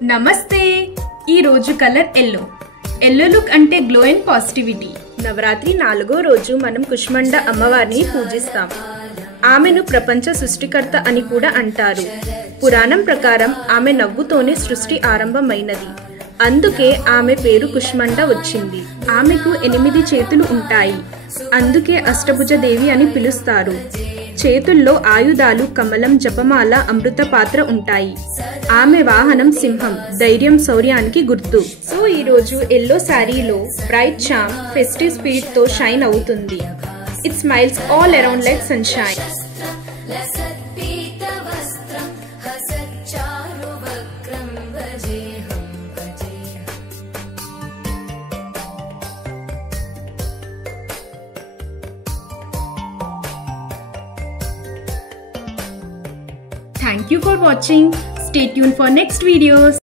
నమస్తే ఈ రోజు కలర్ ఎల్లో ఎల్లో లుక్ అంటే గ్లో అండ్ పాజిటివిటీ నవరాత్రి 4వ రోజు మనం కుష్మండ అమ్మవారిని పూజిస్తాం ఆమెను ప్రపంచ సృష్టికర్త అని కూడా అంటారు పురాణం ప్రకారం ఆమె నవ్వుతోనే సృష్టి ఆరంభమైనది అందుకే ఆమె పేరు కుష్మండ వచ్చింది ఆమెకు 8 చేతులు ఉంటాయి అందుకే అష్టభుజ దేవి అని పిలుస్తారు చేతుల్లో ఆయుధాలు కమలం జపమాల అమృత పాత్ర ఉంటాయి ఆమె వాహనం సింహం ధైర్యం శౌర్యానికి గుర్తు సో ఈ రోజు ఎల్లో సారీలో బ్రైట్ చామ్ ఫెస్టివ్ స్పిరిట్ తో షైన్ అవుతుంది it smiles all around like sunshine Thank you for watching. Stay tuned for next videos.